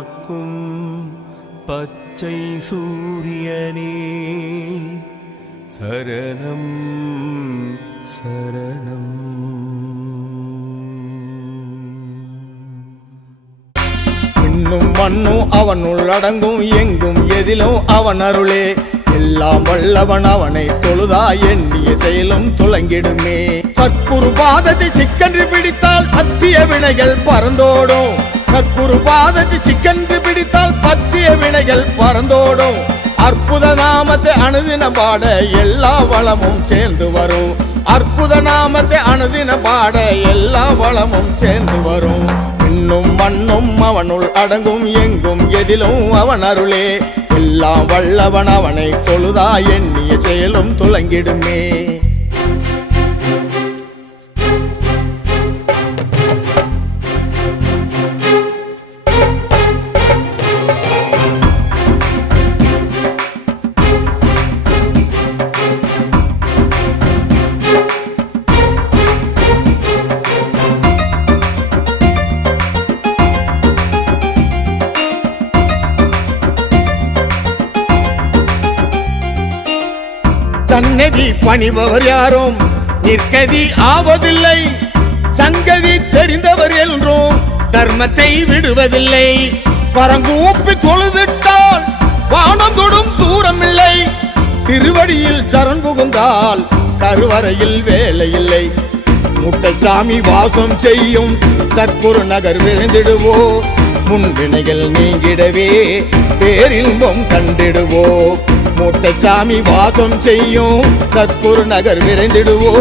காக்கும் பச்சை சூரியனே சரணம் சரணம் இன்னும் மண்ணும் அவன் உள்ளடங்கும் எங்கும் எதிலும் அவன் அருளே எல்லாம் வல்லவன் அவனை தொழுதா எண்ணிய செயலும் துளங்கிடுமே சற்குரு பாதத்தை சிக்கன்று பிடித்தால் அத்திய வினைகள் பறந்தோடும் கற்பூர் பாதத்து சிக்கன்று பிடித்தால் பற்றிய வினைகள் பறந்தோடும் அற்புத நாமத்தை அணுதின பாட எல்லா வளமும் சேர்ந்து வரும் அற்புத நாமத்தை அணுதின பாட எல்லா வளமும் சேர்ந்து வரும் இன்னும் மண்ணும் அவனுள் அடங்கும் எங்கும் எதிலும் அவன் அருளே எல்லாம் வல்லவன் அவனை தொழுதா எண்ணிய செயலும் துளங்கிடுமே தன்னதி பணிபவர் யாரும் நிற்கதி ஆவதில்லை சங்கதி தெரிந்தவர் என்றும் தர்மத்தை விடுவதில்லை ஒப்பி தொழுதிட்டால் வானம் தொடும் தூரம் இல்லை திருவடியில் சரண் புகுந்தால் கருவறையில் வேலையில்லை முட்டச்சாமி வாசம் செய்யும் சற்குரு நகர் விழுந்திடுவோ முன்வினைகள் நீங்கிடவே பேரின்பம் கண்டிடுவோம் மூட்டைச்சாமி வாசம் செய்யும் சத்குரு நகர் விரைந்திடுவோ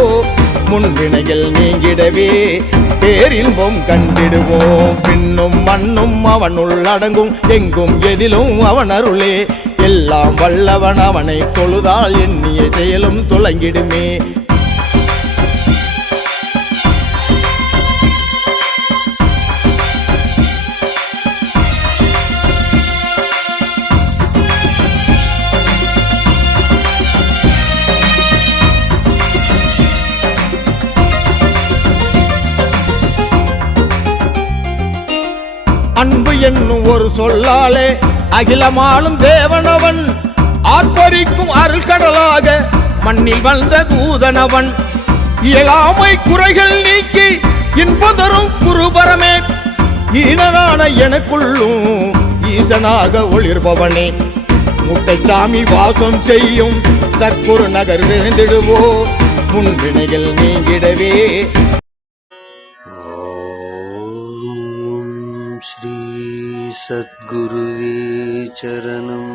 முன்வினையில் நீங்கிடவே பேரின்பம் கண்டிடுவோம் பின்னும் மண்ணும் அவனுள் அடங்கும் எங்கும் எதிலும் அவன் அருளே எல்லாம் வல்லவன் அவனை தொழுதால் எண்ணிய செயலும் துளங்கிடுமே அன்பு என்னும் ஒரு சொல்லாலே அகிலமாலும் தேவனவன் அருள் கடலாக மண்ணில் வந்த தூதனவன் இயலாமை குறைகள் நீக்கி இன்பதரும் குருபரமே ஈனனான எனக்குள்ளும் ஈசனாக ஒளிர்பவனே முட்டைச்சாமி வாசம் செய்யும் சற்குரு நகர் விழுந்திடுவோ முன்வினையில் நீங்கிடவே சத்குருவே சரணம்